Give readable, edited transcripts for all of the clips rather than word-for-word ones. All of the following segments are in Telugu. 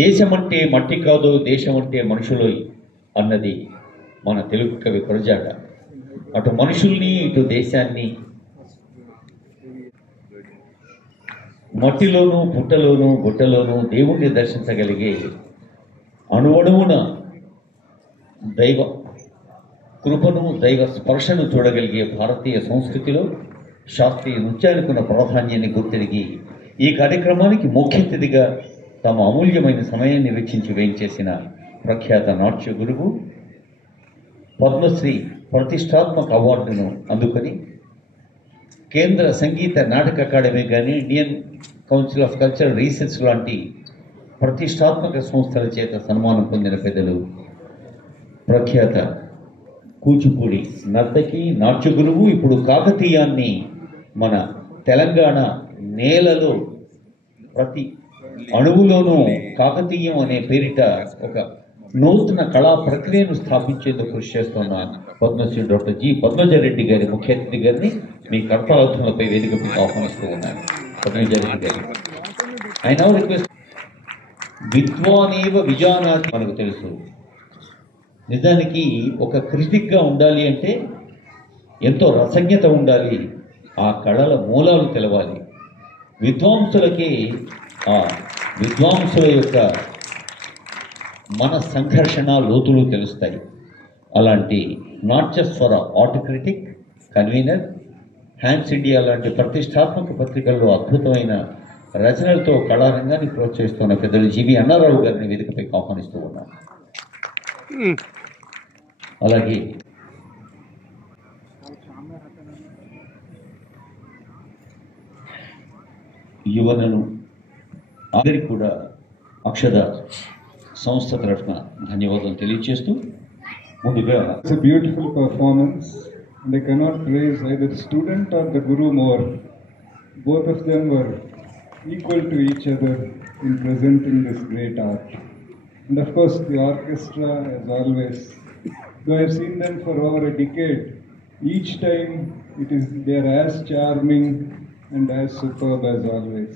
దేశమంటే మట్టి కాదు, దేశమంటే మనుషులు అన్నది మన తెలుగు కవి గురజాడ. అటు మనుషుల్ని ఇటు దేశాన్ని మట్టిలోనూ పుట్టలోనూ గుట్టలోనూ దేవుణ్ణి దర్శించగలిగే అణువణువున దైవ కృపను దైవ స్పర్శను చూడగలిగే భారతీయ సంస్కృతిలో శాస్త్రీయ నృత్యానికి ఉన్న ప్రాధాన్యాన్ని గుర్తిరిగి ఈ కార్యక్రమానికి ముఖ్య అతిథిగా తమ అమూల్యమైన సమయాన్ని వెచ్చించి వేయించేసిన ప్రఖ్యాత నాట్య గురువు పద్మశ్రీ ప్రతిష్టాత్మక అవార్డును అందుకొని కేంద్ర సంగీత నాటక అకాడమీ కానీ Indian council of cultural research లాంటి ప్రతిష్టాత్మక సంస్థల చేత సన్మానం పొందిన పెద్దలు ప్రఖ్యాత కూచిపూడి నర్తకి నాట్య గురువు, ఇప్పుడు కాకతీయాన్ని మన తెలంగాణ నేలలో ప్రతి అణువులోనూ కాకతీయం అనే పేరిట ఒక నూతన కళా ప్రక్రియను స్థాపించేందుకు కృషి చేస్తున్న పద్మశ్రీ డాక్టర్ జి పద్మజారెడ్డి గారి ముఖ్య అతిథి గారిని మీ కర్తవ్యాలపై వేదికపై ఆహ్వానిస్తూ ఉన్నారు. పద్మజారెడ్డి గారు, ఐ నౌ రిక్వెస్ట్. విద్వానేవ విజానాతి మనకు తెలుసు. నిజానికి ఒక క్రిటిక్గా ఉండాలి అంటే ఎంతో రసజ్ఞత ఉండాలి, ఆ కళల మూలాలు తెలవాలి. విద్వాంసులకి ఆ విద్వాంసుల యొక్క మన సంఘర్షణ లోతులు తెలుస్తాయి. అలాంటి not just for art critic, convener, hands India లాంటి ప్రతిష్టాత్మక పత్రికల్లో అద్భుతమైన రచనలతో కళారంగాన్ని ప్రోత్సహిస్తున్న పెద్దలు జీవి అన్నారావు గారిని వేదికపై ఆహ్వానిస్తూ ఉన్నాను. అలాగే యువనను అందరికీ కూడా అక్షద సంస్థ తరఫున ధన్యవాదాలు తెలియజేస్తూ ముందుగా It's a beautiful performance and I cannot praise either the student or the guru more. Both of them were equal to each other in presenting this great art. And of course the orchestra, as always, though I have seen them for over a decade, each time they are as charming and as superb as always.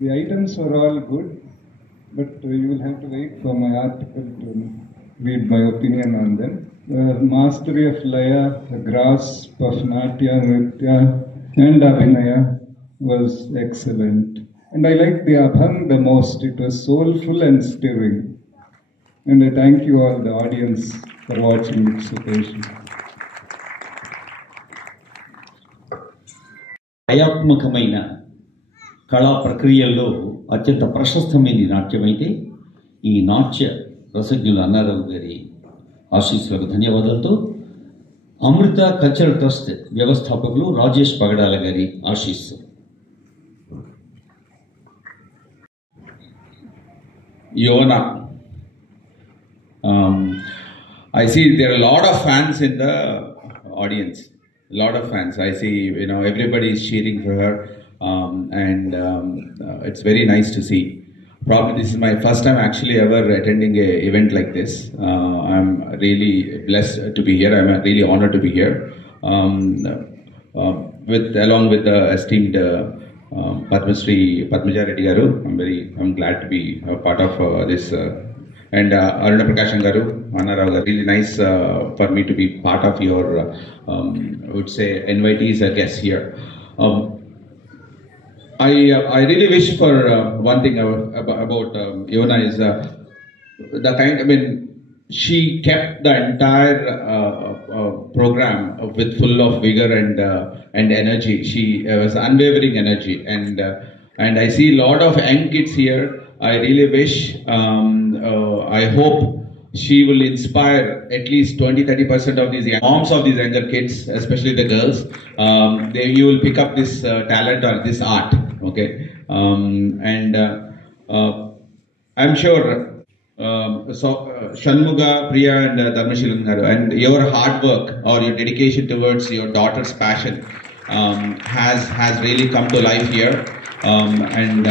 The items were all good, but you will have to wait for my article to read my opinion on them. The mastery of Laya, the grasp of Natya, Nritya and Abhinaya was excellent. And I liked the Abhang the most. It was soulful and stirring. And I thank you all, the audience, for watching it so patiently. కళాత్మకమైన కళా ప్రక్రియల్లో అత్యంత ప్రశస్తమైన నాట్యమైతే ఈ నాట్య రసజ్ఞులు అన్నారావు గారి ఆశీస్సులకు ధన్యవాదాలతో అమృత కల్చరల్ ట్రస్ట్ వ్యవస్థాపకులు రాజేష్ పగడాల గారి ఆశీస్సు. Yona. I see there are a lot of fans in the audience. A lot of fans. I see, everybody is cheering for her, and it's very nice to see. Probably this is my first time actually ever attending an event like this. I'm really blessed to be here. I'm really honored to be here, along with the esteemed Padmasri Padmajareddy garu. I'm glad to be a part of this. And Aruna Prakashan garu, Annarao garu, really nice for me to be part of your, I would say, invitees, guests here. I really wish for one thing about Yona is the kind. She kept the entire program with full of vigor and energy. She was unwavering energy, and I see a lot of young kids here. I really wish, I hope she will inspire at least 20-30% of these moms of these younger kids, especially the girls. You will pick up this talent or this art, okay? I'm sure Shanmuga, Priya and Dharmashilan garu, and your hard work or your dedication towards your daughter's passion has really come to life here. And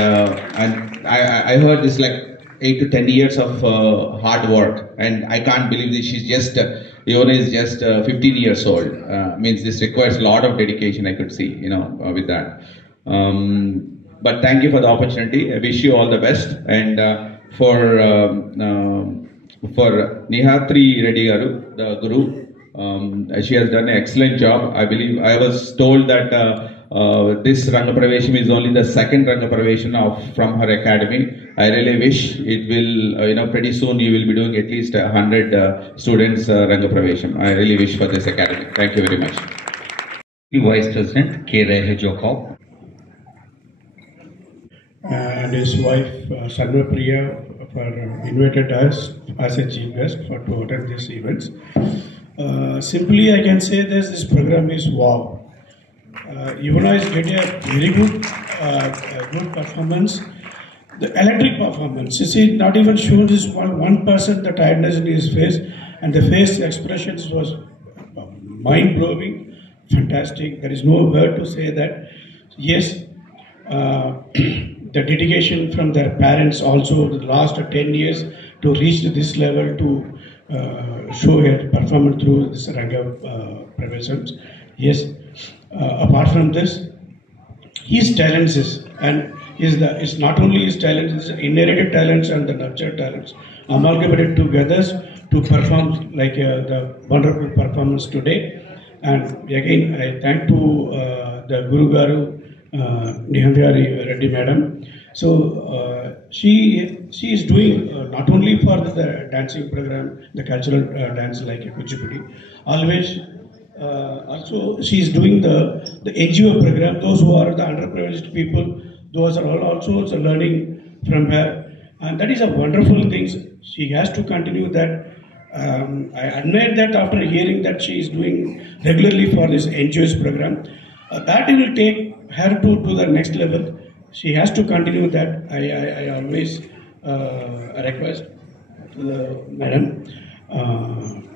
I heard this like 8 to 10 years of hard work, and I can't believe that she's just Yona is just 15 years old. Means this requires a lot of dedication. I could see, with that. but thank you for the opportunity. I wish you all the best. And for Nihatri Reddy Garu, the Guru, she has done an excellent job. I believe I was told that this Ranga Pravesham is only the second Ranga Pravesham from her academy. I really wish it will, pretty soon you will be doing at least 100 students Ranga Pravesham. I really wish for this academy. Thank you very much. Vice President K. Rehe Jacob. And his wife Sarva Priya for invited us as a chief guest to attend these events. Simply I can say this program is wow. Yuvana is getting a very good performance. The electric performance, you see, not even shown this 1% the tiredness in his face, and the face expressions was mind-blowing, fantastic. There is no word to say that. Yes, the dedication from their parents also the last 10 years to reach this level to show a performance through this Ranga Praveshams. Yes, apart from this, his talents is, and it's not only his talents, it's inherited talents and the nurtured talents amalgamated together to perform like the wonderful performance today. And again, I thank to the Guru Garu, Nihatri Reddy Madam. So she is doing not only for the dancing program, the cultural dance like Kuchipudi, always. Also, she is doing the NGO program. Those who are the underprivileged people, those are all also learning from her, and that is a wonderful thing. She has to continue that. I admire that after hearing that she is doing regularly for this NGOs program, that will take her to the next level. She has to continue that. I always request the madam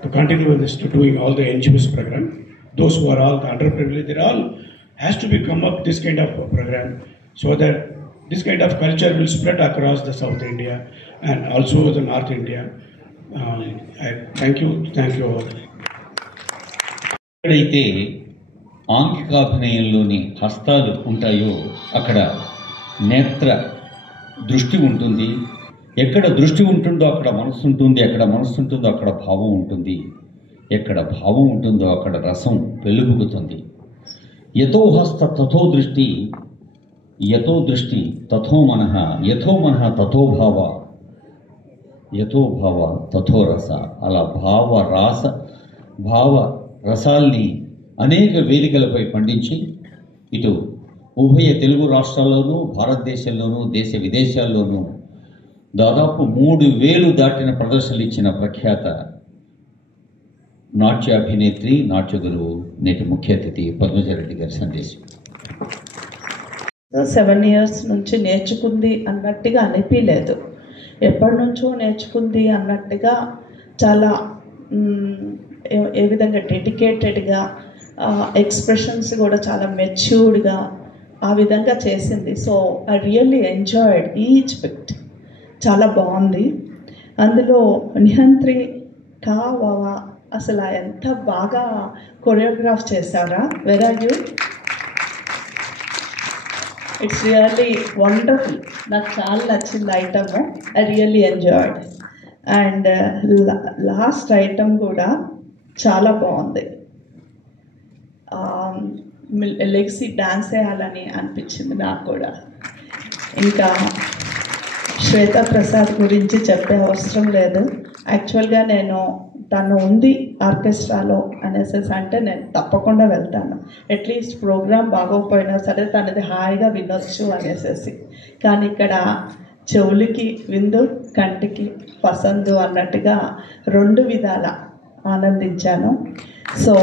to continue with this, to doing all the NGOs program. Those who are all the underprivileged, they all has to become up this kind of program, so that this kind of culture will spread across the South India and also the North India. Thank you all. ఎక్కడైతే ఆంగికాభినయంలోని హస్తాలు ఉంటాయో అక్కడ నేత్ర దృష్టి ఉంటుంది. ఎక్కడ దృష్టి ఉంటుందో అక్కడ మనసు ఉంటుంది. ఎక్కడ మనసు ఉంటుందో అక్కడ భావం ఉంటుంది. ఎక్కడ భావం ఉంటుందో అక్కడ రసం వెలుగుతుంది. యతో హస్త తథో దృష్టి, యతో దృష్టి తథో మనః, యథో మనః తథో భావ, యథో భావ తథో రస. అలా భావ రసాల్ని అనేక వేదికలపై పండించి ఇటు ఉభయ తెలుగు రాష్ట్రాల్లోనూ, భారతదేశంలోనూ, దేశ విదేశాల్లోనూ దాదాపు 3000 దాటిన ప్రదర్శనలు ఇచ్చిన ప్రఖ్యాత నాట్యాభినేత్రి, నాట్య గురువు, నేటి ముఖ్య అతిథి పద్మజారెడ్డి గారి సందేశం. 7 years నుంచి నేర్చుకుంది అన్నట్టుగా అనిపించలేదు. ఎప్పటి నుంచో నేర్చుకుంది అన్నట్టుగా చాలా ఏ విధంగా డెడికేటెడ్గా, ఎక్స్ప్రెషన్స్ కూడా చాలా మెచ్యూర్డ్గా ఆ విధంగా చేసింది. So I really enjoyed each bit. చాలా బాగుంది. అందులో నిహంత్రి కావా అసలు ఎంత బాగా కొరియోగ్రాఫ్ చేశారా. Where are you? It's really wonderful. నాకు చాలా నచ్చింది item. I really enjoyed. And last item కూడా చాలా బాగుంది. లెగ్సీ డాన్స్ వేయాలని అనిపించింది నాకు కూడా. ఇంకా శ్వేతా ప్రసాద్ గురించి చెప్పే అవసరం లేదు. యాక్చువల్గా నేను తను ఉంది ఆర్కెస్ట్రాలో అనేసి అంటే నేను తప్పకుండా వెళ్తాను. అట్లీస్ట్ ప్రోగ్రామ్ బాగోకపోయినా సరే తనది హాయిగా వినొచ్చు అనేసి. కానీ ఇక్కడ చెవులకి విందు, కంటికి పసందు అన్నట్టుగా 2 విధాల ఆనందించాను. సో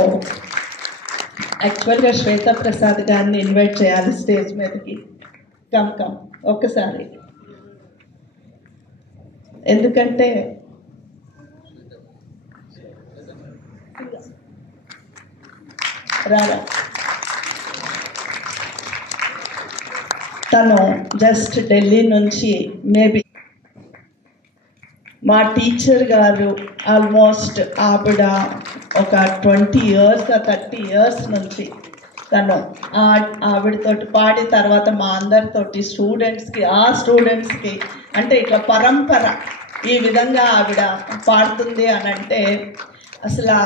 యాక్చువల్గా శ్వేతా ప్రసాద్ గారిని ఇన్వైట్ చేయాలి స్టేజ్ మీదకి. కమ్ ఒక్కసారి. ఎందుకంటే రారా, తను జస్ట్ ఢిల్లీ నుంచి మేబీ మా టీచర్ గారు ఆల్మోస్ట్ ఆవిడ ఒక 20 years 30 years నుంచి తను ఆవిడతోటి పాడి తర్వాత మా అందరితోటి స్టూడెంట్స్కి అంటే ఇట్లా పరంపర ఈ విధంగా ఆవిడ పాడుతుంది అని అంటే అసలు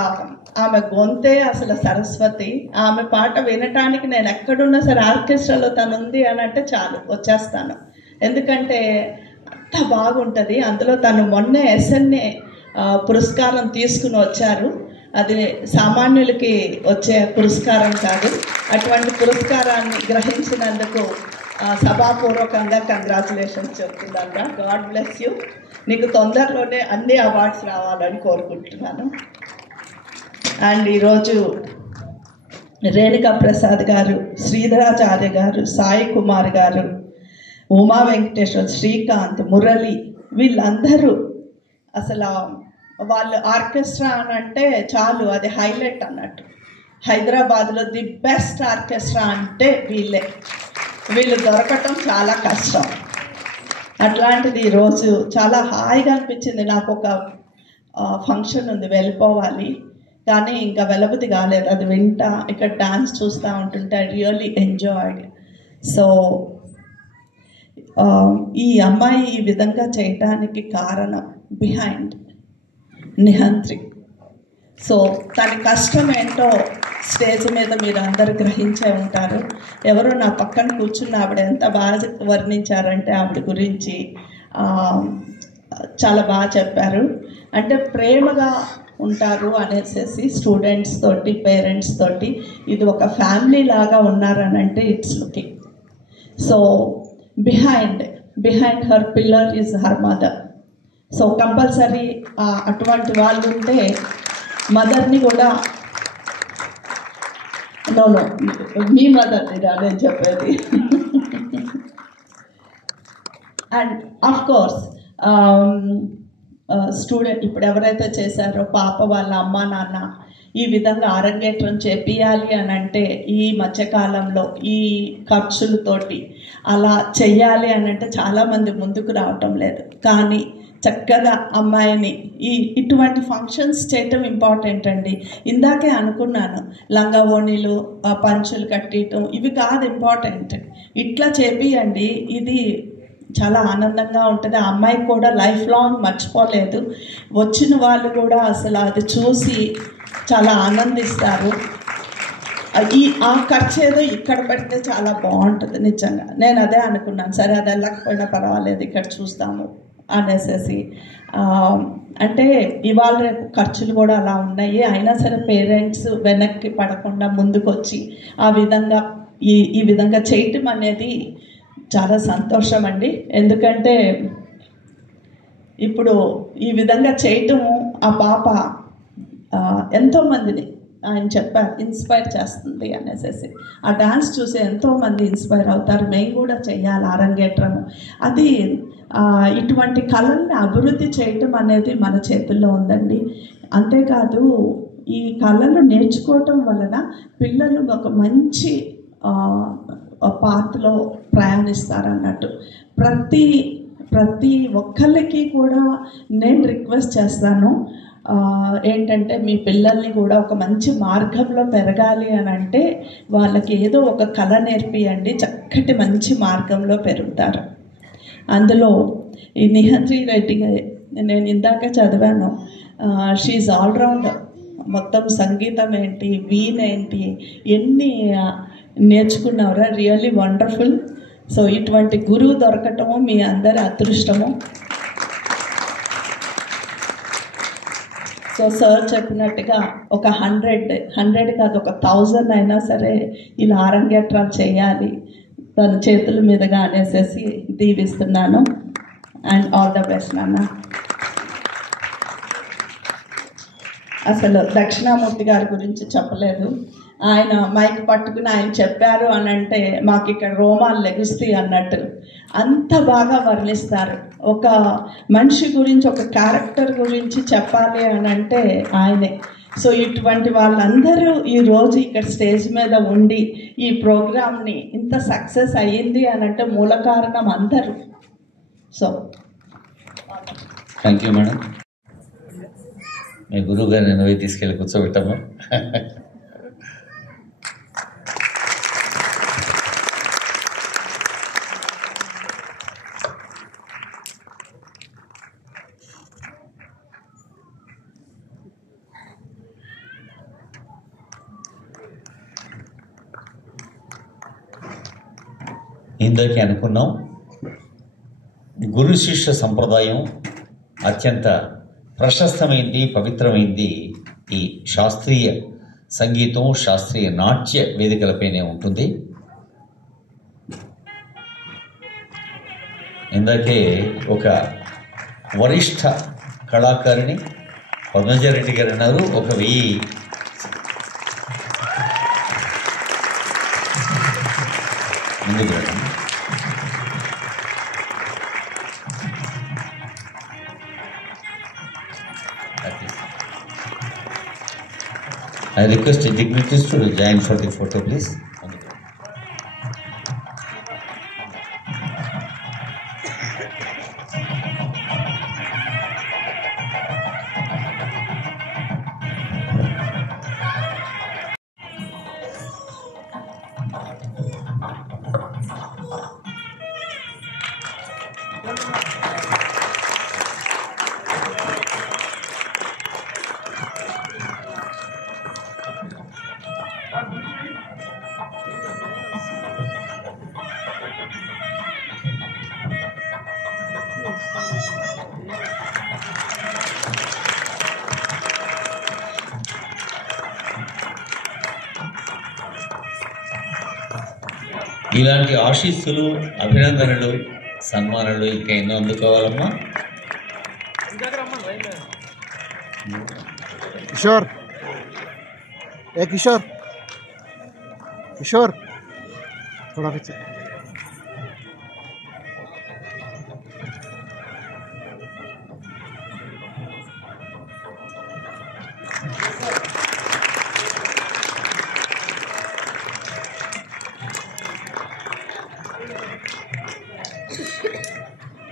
ఆమె గొంతే అసలు సరస్వతి. ఆమె పాట వినటానికి నేను ఎక్కడున్నా సరే ఆర్కెస్ట్రాలో తను ఉంది అని అంటే చాలు వచ్చేస్తాను, ఎందుకంటే అంత బాగుంటుంది. అందులో తను మొన్నే SNA పురస్కారం తీసుకుని వచ్చారు. అది సామాన్యులకి వచ్చే పురస్కారం కాదు. అటువంటి పురస్కారాన్ని గ్రహించినందుకు సభాపూర్వకంగా కంగ్రాచులేషన్స్ చెప్తున్నాను. God bless you. నీకు తొందరలోనే అన్ని అవార్డ్స్ రావాలని కోరుకుంటున్నాను. అండ్ ఈరోజు రేణుకా ప్రసాద్ గారు, శ్రీధరాచార్య గారు, సాయి కుమార్ గారు, ఉమా వెంకటేశ్వర్, శ్రీకాంత్, మురళి వీళ్ళందరూ అసలు వాళ్ళు ఆర్కెస్ట్రా అని అంటే చాలు అది హైలైట్ అన్నట్టు. హైదరాబాద్లో ది బెస్ట్ ఆర్కెస్ట్రా అంటే వీళ్ళు దొరకటం చాలా కష్టం. అట్లాంటిది ఈరోజు చాలా హాయిగా అనిపించింది. నాకు ఒక ఫంక్షన్ ఉంది, వెళ్ళిపోవాలి, కానీ ఇంకా వెళ్ళబుద్ధి కాలేదు. అది వింటా ఇక్కడ డాన్స్ చూస్తూ ఉంటుంటే ఐ రియల్లీ ఎంజాయ్డ్. సో ఈ అమ్మాయి ఈ విధంగా చేయటానికి కారణం బిహైండ్ నిహంత్రి. సో తన కష్టం ఏంటో స్టేజ్ మీద మీరు అందరు గ్రహించే ఉంటారు. ఎవరో నా పక్కన కూర్చున్న ఆవిడ ఎంత బాగా వర్ణించారంటే ఆవిడ గురించి చాలా బాగా చెప్పారు. అంటే ప్రేమగా ఉంటారు అనేసి స్టూడెంట్స్ తోటి, పేరెంట్స్ తోటి ఇది ఒక ఫ్యామిలీ లాగా ఉన్నారని అంటే it's looking. So behind her pillar is her mother. So compulsory అటువంటి వాళ్ళు ఉంటే మదర్ని కూడా నో మీ మదర్ని నేను చెప్పేది. అండ్ ఆఫ్ కోర్స్ స్టూడెంట్ ఇప్పుడు ఎవరైతే చేశారో పాప వాళ్ళ అమ్మ నాన్న ఈ విధంగా అరంగేట్రం చేపియాలి అని అంటే ఈ మధ్యకాలంలో ఈ ఖర్చులతోటి అలా చెయ్యాలి అని అంటే చాలామంది ముందుకు రావటం లేదు. కానీ చక్కగా అమ్మాయిని ఇటువంటి ఫంక్షన్స్ చేయటం ఇంపార్టెంట్ అండి. ఇందాకే అనుకున్నాను, లంగా ఓణీలు పంచులు కట్టడం ఇవి కాదు ఇంపార్టెంట్, ఇట్లా చేపియండి. ఇది చాలా ఆనందంగా ఉంటుంది. ఆ అమ్మాయి కూడా లైఫ్ లాంగ్ మర్చిపోలేదు. వచ్చిన వాళ్ళు కూడా అసలు అది చూసి చాలా ఆనందిస్తారు. ఆ ఖర్చు ఏదో ఇక్కడ పెడితే చాలా బాగుంటుంది నిజంగా. నేను అదే అనుకున్నాను, సరే అది వెళ్ళకపోయినా పర్వాలేదు ఇక్కడ చూస్తాము అనేసి. అంటే ఇవాళ రేపు ఖర్చులు కూడా అలా ఉన్నాయి. అయినా సరే పేరెంట్స్ వెనక్కి పడకుండా ముందుకు వచ్చి ఆ విధంగా ఈ విధంగా చేయటం అనేది చాలా సంతోషం అండి. ఎందుకంటే ఇప్పుడు ఈ విధంగా చేయటము ఆ పాప ఎంతోమందిని ఆయన చెప్పారు ఇన్స్పైర్ చేస్తుంది అనేసి. ఆ డాన్స్ చూసి ఎంతోమంది ఇన్స్పైర్ అవుతారు. మేము కూడా చెయ్యాలి అరంగేట్రము. అది ఇటువంటి కళల్ని అభివృద్ధి చేయటం అనేది మన చేతుల్లో ఉందండి. అంతేకాదు ఈ కళలు నేర్చుకోవటం వలన పిల్లలు ఒక మంచి పాత్రలో ప్రయాణిస్తారన్నట్టు. ప్రతి ఒక్కళ్ళకి కూడా నేను రిక్వెస్ట్ చేస్తాను ఏంటంటే మీ పిల్లల్ని కూడా ఒక మంచి మార్గంలో పెరగాలి అని అంటే వాళ్ళకి ఏదో ఒక కళ నేర్పియండి, చక్కటి మంచి మార్గంలో పెరుగుతారు. అందులో ఈ నిహంత్రి రెడ్డి నేను ఇందాక చదివాను, షీఈ్ ఆల్రౌండర్. మొత్తం సంగీతం ఏంటి, వీణ ఏంటి, ఎన్ని నేర్చుకున్నారా, రియల్లీ వండర్ఫుల్. సో ఇటువంటి గురువు దొరకటము మీ అందరి అదృష్టము. సో సార్ చెప్పినట్టుగా ఒక 100 కాదు ఒక 1000 అయినా సరే ఇలా అరంగేట్రాలు చేయాలి తన చేతుల మీదుగా అనేసి దీవిస్తున్నాను. అండ్ ఆల్ ద బెస్ట్ నాన్న. అసలు దక్షిణామూర్తి గారి గురించి చెప్పలేదు. ఆయన మైక్ పట్టుకుని ఆయన చెప్పారు అని అంటే మాకు ఇక్కడ రోమాలు లెగుస్తాయి అన్నట్టు అంత బాగా వర్ణిస్తారు. ఒక మనిషి గురించి, ఒక క్యారెక్టర్ గురించి చెప్పాలి అని అంటే ఆయనే. సో ఇటువంటి వాళ్ళందరూ ఈరోజు ఇక్కడ స్టేజ్ మీద ఉండి ఈ ప్రోగ్రామ్ని ఇంత సక్సెస్ అయ్యింది అని అంటే మూల కారణం అందరూ. So thank you madam. మీ గురువు గారిని పోయి తీసుకెళ్ళి కూర్చోబెట్టాము. ఇందాకే అనుకున్నాం, గురు శిష్య సంప్రదాయం అత్యంత ప్రశస్తమైంది, పవిత్రమైంది ఈ శాస్త్రీయ సంగీతం, శాస్త్రీయ నాట్య వేదికలపైనే ఉంటుంది. ఇందాకే ఒక వరిష్ఠ కళాకారిణి పద్మజారెడ్డి గారు అన్నారు, ఒక 1000 ముందుకు రండి. I request the dignitaries to join for the photo, please. ఇలాంటి ఆశీస్సులు, అభినందనలు, సన్మానాలు ఇంకా ఎన్నో అందుకోవాలమ్మా. కిషోర్, ఏ కిషోర్, కిషోర్ थोड़ा पीछे.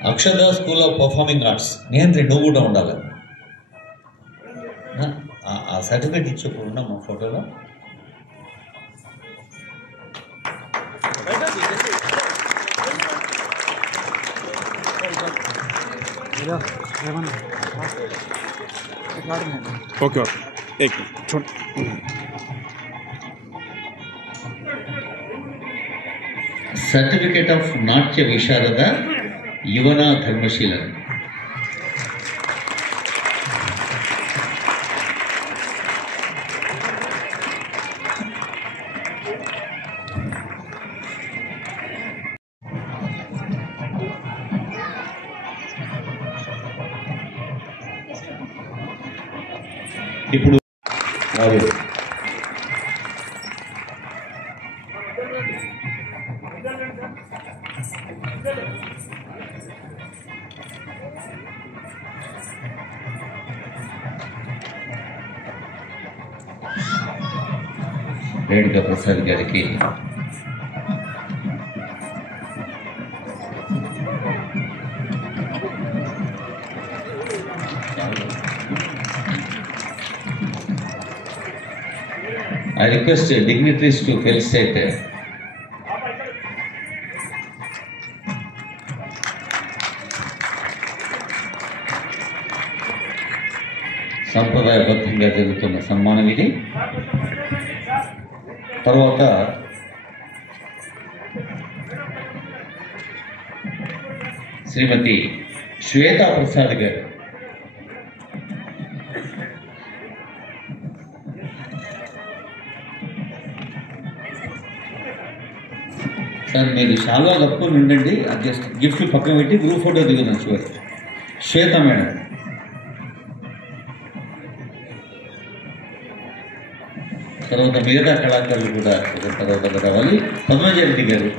అక్షర స్కూల్ ఆఫ్ పర్ఫార్మింగ్ ఆర్ట్స్ నియంత్రి, నువ్వు కూడా ఉండాలి. ఆ సర్టిఫికేట్ ఇచ్చేప్పుడు ఉన్నా మా ఫోటోలో. ओके एक छोड़. సర్టిఫికేట్ ఆఫ్ నాట్య విశారద యువన ధర్మశీల. ఇప్పుడు రేణుకా ప్రసాద్ గారికి I request dignitaries to felicitate సంప్రదాయబద్ధంగా జరుగుతున్న సన్మానం ఇది. తర్వాత శ్రీమతి శ్వేతా ప్రసాద్ గారు. సార్ మీరు చాలా కప్పుకొని ఉండండి, జస్ట్ గిఫ్ట్ పక్కన పెట్టి గ్రూప్ ఫోటో దిగుదాం. శ్వేత మేడం. తర్వాత మిగతా కళాకారులు కూడా తర్వాత రావాలి. పద్మజారెడ్డి గారు.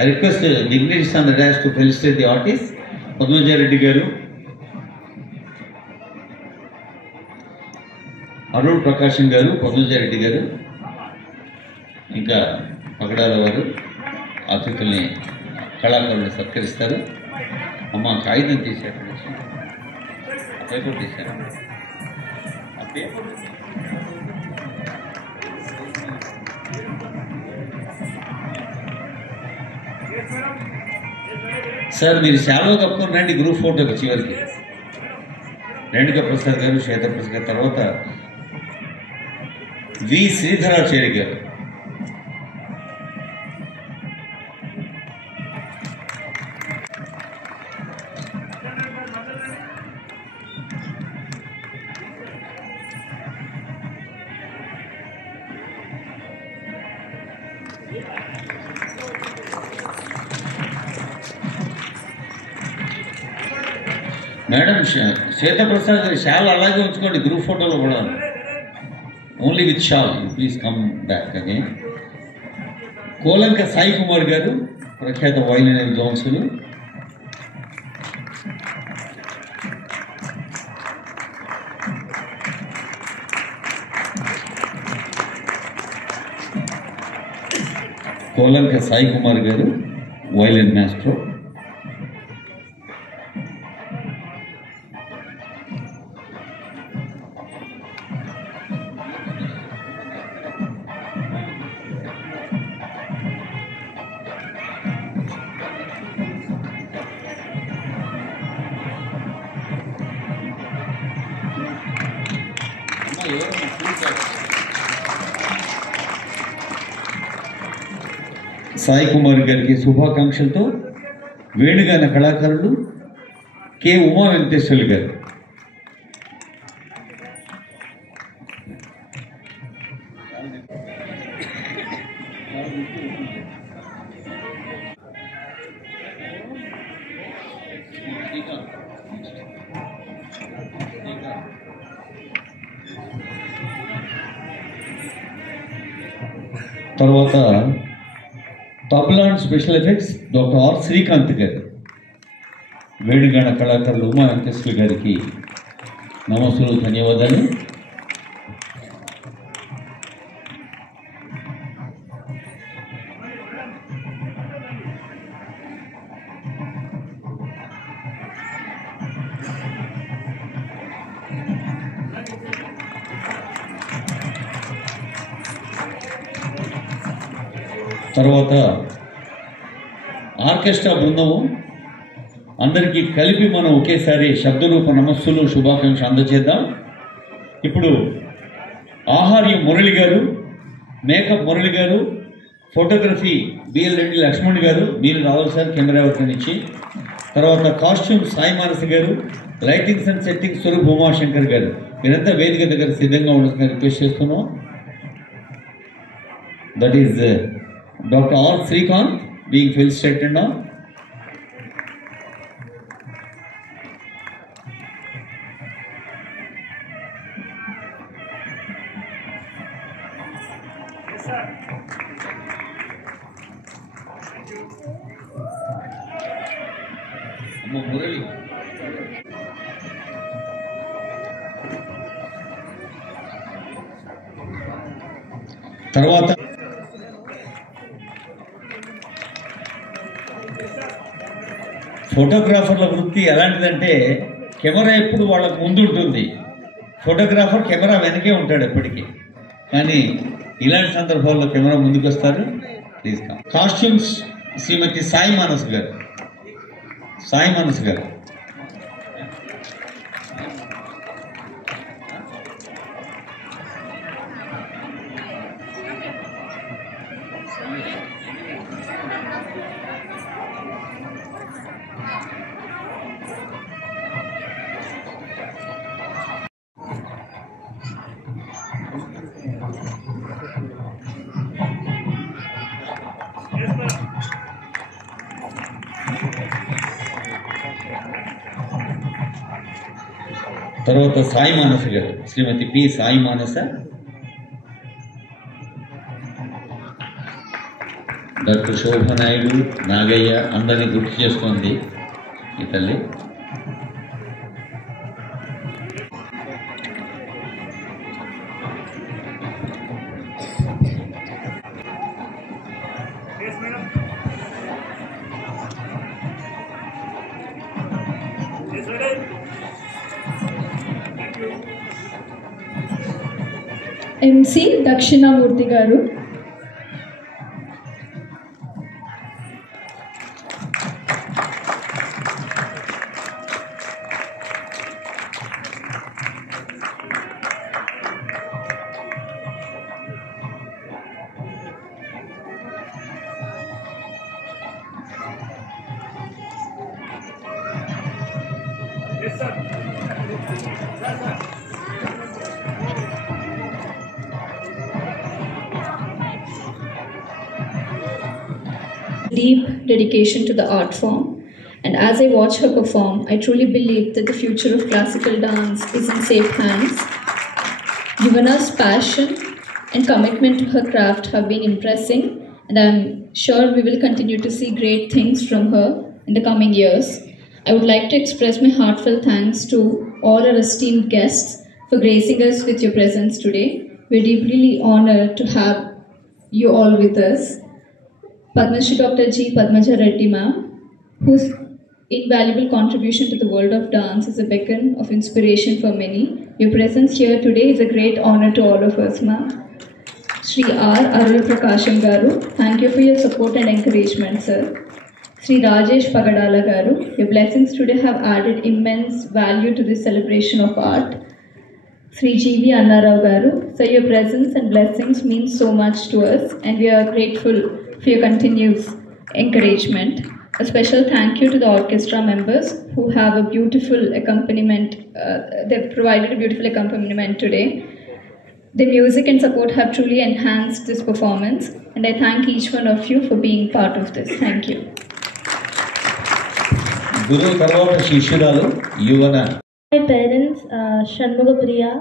I request the dignitaries on the dais to felicitate the artist. Padmaja Reddy గారు, అరుణ్ ప్రకాశం గారు, పద్మజారెడ్డి గారు, ఇంకా పగడాల వారు అతిథుల్ని, కళాకారులను సత్కరిస్తారు. అమ్మ కాగితం తీశారు, పేపర్ తీశారు. ఆ పేపర్ సార్ మీరు శాలువా కప్పుకొని రండి గ్రూప్ ఫోటోకి చివరికి. రేణుకా ప్రసాద్ గారు, శ్వేత ప్రసాద్ గారు, తర్వాత వి శ్రీధరాచార్య గారు. మేడం శ్వేతప్రసాద్ గారి షాల్ అలాగే ఉంచుకోండి, గ్రూప్ ఫోటోలో కూడా only with shawl. Please come back again. Kolanka Sai Kumar garu, ప్రఖ్యాత వైలిన్ విద్వాంసులు. కోలంక సాయి కుమార్ గారు వైలిన్ మాస్టర్. సాయి కుమార్ గారికి శుభాకాంక్షలతో వేణుగాన కళాకారులు కె ఉమా వెంకటేశ్వర్లు గారు. తర్వాత tabla and special effects doctor R Srikanth garu. వేణుగాన కళాకారులు ఉమా వెంకటేశ్వర గారికి నమస్సులు, ధన్యవాదాలు. తర్వాత ఆర్కెస్ట్రా బృందము అందరికీ కలిపి మనం ఒకేసారి శబ్దరూప నమస్సులు, శుభాకాంక్షలు అందజేద్దాం. ఇప్పుడు ఆహార్య మురళి గారు, మేకప్ మురళి గారు, ఫోటోగ్రఫీ బిఎల్ రెడ్డి లక్ష్మణ్ గారు, మీరు రావాలి సార్ కెమెరా వర్క్ నుంచి. తర్వాత costume Sai Manas garu, lightings and settings Swaroop Umashankar garu, మీరంతా వేదిక దగ్గర సిద్ధంగా ఉండాల్సిన రిక్వెస్ట్ చేస్తున్నాం. That is Dr. R. Srikanth being felicitated now. తర్వాత ఫోటోగ్రాఫర్ల వృత్తి ఎలాంటిదంటే కెమెరా ఎప్పుడు వాళ్ళకు ముందు ఉంటుంది, ఫోటోగ్రాఫర్ కెమెరా వెనకే ఉంటాడు ఎప్పటికీ. కానీ ఇలాంటి సందర్భాల్లో కెమెరా ముందుకు వస్తారు. Please come. కాస్ట్యూమ్స్ శ్రీమతి సాయి మానస్ గారు. సాయి మానస్ గారు. తర్వాత సాయి మానస గారు, శ్రీమతి పి సాయి మానస. డాక్టర్ శోభనాయుడు, నాగయ్య అందరినీ గుర్తు చేస్తోంది ఈ తల్లి. MC దక్షిణామూర్తి గారు. Deep dedication to the art form And as I watch her perform, I truly believe that the future of classical dance is in safe hands. Yuvana's passion and commitment to her craft have been impressing, and I'm sure we will continue to see great things from her in the coming years. I would like to express my heartfelt thanks to all our esteemed guests for gracing us with your presence today. We're deeply honored to have you all with us. Padma Shri Dr. G. Padmaja Reddy ma'am, whose invaluable contribution to the world of dance is a beacon of inspiration for many. Your presence here today is a great honor to all of us, ma'am. Sri R. Arul Prakasham Garu, thank you for your support and encouragement, sir. Sri Rajesh Pagadala Garu, your blessings today have added immense value to this celebration of art. Sri G.V. Annarao Garu, sir, your presence and blessings mean so much to us, and we are grateful for your continuous encouragement. A special thank you to the orchestra members who have a beautiful accompaniment, they've provided a beautiful accompaniment today. The music and support have truly enhanced this performance, and I thank each one of you for being part of this. Thank you. గురువు తర్వాత శిష్యురాలు యువన. My parents, Shanmuga Priya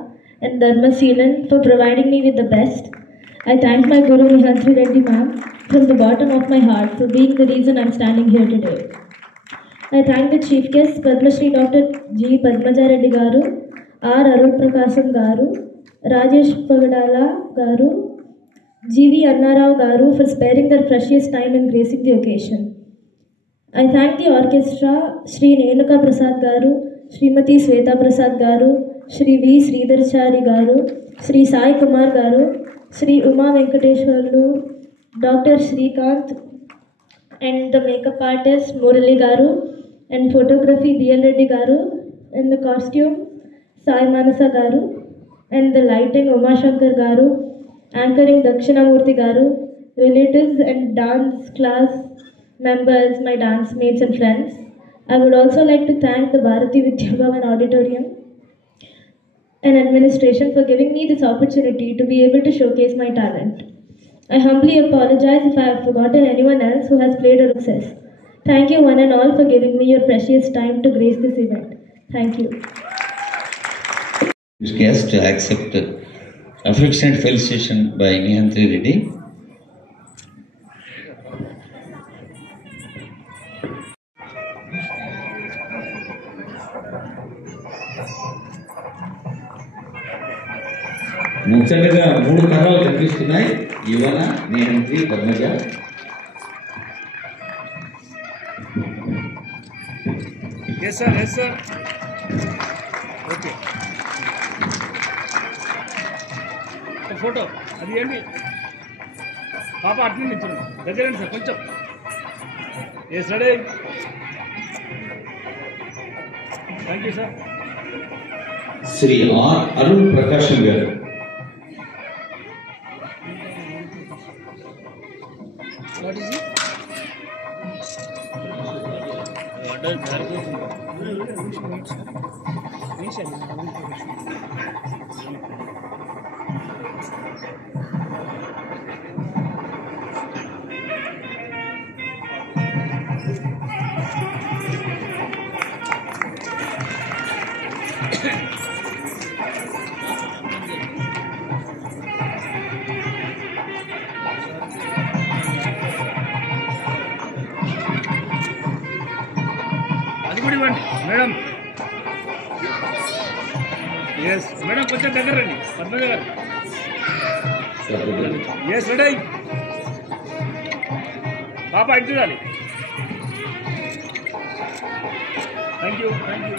and Dharma Seelan, for providing me with the best. I thank my Guru Nihantri Reddy ma'am from the bottom of my heart for being the reason I'm standing here today. I thank the chief guests Padma Shri Dr. G. Padmaja Reddy Garu, R. Arul Prakasam Garu, Rajesh Pagadala Garu, G.V. Annarao Garu for sparing their precious time and gracing the occasion. I thank the orchestra, Sri Nenuka Prasad Garu, Srimati Sweta Prasad Garu, Sri V. Sridharchari Garu, Sri Sai Kumar Garu, Sri Uma Venkateshwarlu, Dr. Srikant, and the makeup artist Murali Garu, and photography B.L. Reddy Garu, and the costume Sai Manasa Garu, and the lighting Uma Shankar Garu, anchoring Dakshinamurti Garu, relatives and dance class members, my dance mates and friends. I would also like to thank the Bharati Vidya Bhavan Auditorium and administration for giving me this opportunity to be able to showcase my talent. I humbly apologize if I have forgotten anyone else who has played a success. Thank you one and all for giving me your precious time to grace this event. Thank you. Guest to accept affectionate felicitation by Nihantri Reddy. ముఖ్యంగా 3 కర్రలు కనిపిస్తున్నాయి. యువన, నిహంత్రి, Padmaja. Yes sir, yes sir. Okay. Photo అది ఏంటి పాప అట్లా నిల్చున్నాడు దగ్గరండి సార్ కొంచెం. Yes ready. Thank you sir. Shri R Arun Prakasam గారు. What is it? అది కూడా ఇవ్వండి మేడం. ఎస్ మేడం కొంచెం దగ్గర రండి పద్మజ గారు. Yes ready. పాప ఇటు చూడాలి. Thank you, thank you.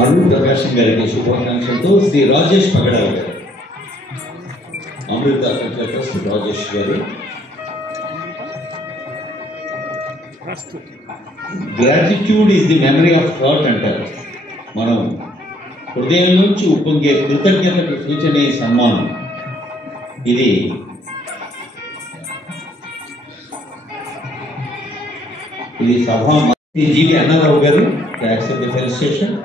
Arun Prakasam గారికి శుభాకాంక్షలతో శ్రీ రాజేష్ పగడాల గారు. అమృత శ్రీ రాజేష్ గారు. Gratitude is the memory of heart అంటారు. మనం హృదయం నుంచి ఉప్పొంగే కృతజ్ఞతకు సూచన ఈ సన్మానం. ఇది సభా జీవి అన్నారావు గారు accept the felicitation.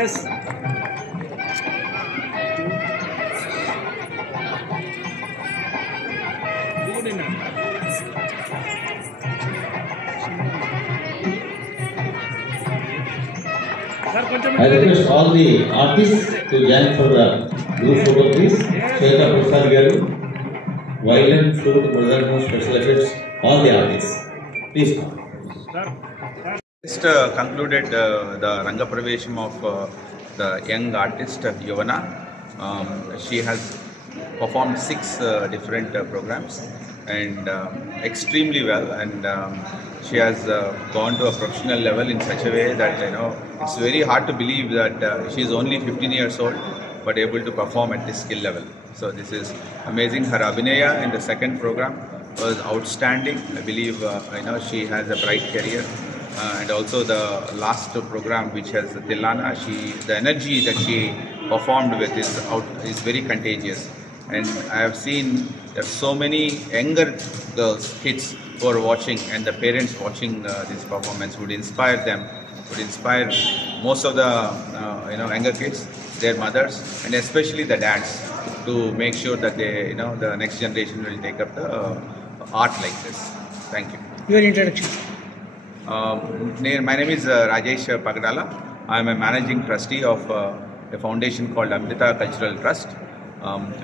Yes. I request all the artists to join for the group photo, please. Shweta Prasad Garu, violin, flute, mridangam, special effects, all the artists. Please come. Just concluded the Ranga Pravesham of the young artist Yovana. She has performed 6 different programs and extremely well, and she has gone to a professional level in such a way that it's very hard to believe that she is only 15 years old but able to perform at this skill level. So this is amazing. Her abhinaya in the second program was outstanding. I believe she has a bright career. And also the last program, which has Tilana, the energy that she performed with is very contagious. And I have seen there are so many younger girls, kids who are watching, and the parents watching this performance would inspire them, would inspire most of the younger kids, their mothers, and especially the dads, to make sure that they, the next generation will take up the art like this. Thank you. Your introduction. My name is Rajesh Pagdala. I am a managing trustee of a foundation called Amrita Cultural Trust.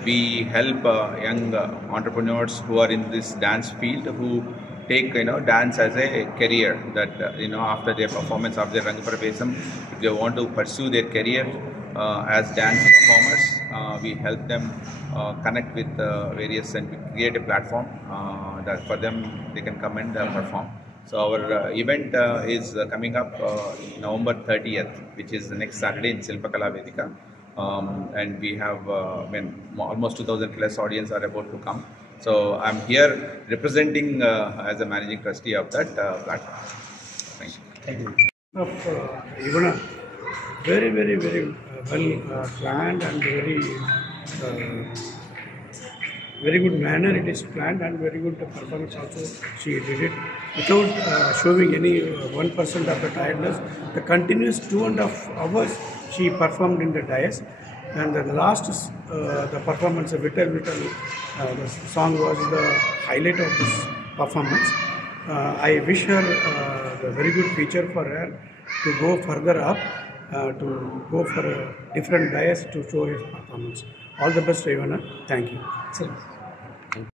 We help young entrepreneurs who are in this dance field, who take dance as a career. That after their performance, after their Ranga Pravesham, if they want to pursue their career as dance performers, we help them connect with various, and we create a platform that for them they can come and perform. So our event is coming up November 30th, which is the next Saturday in Silpakala Vedika. And we have almost 2,000 plus audience are about to come. So I'm here representing as a managing trustee of that platform. Thank you. Thank you. Ivana, very well planned and very good manner it is planned, and very good performance also she did it without showing any 1% of the tiredness. The continuous 2.5 hours she performed in the dais, and the last the performance of Vittal, the song was the highlight of this performance. I wish her the very good future for her to go further up, to go for a different dais to show his performance. All the best, Ivana. Thank you.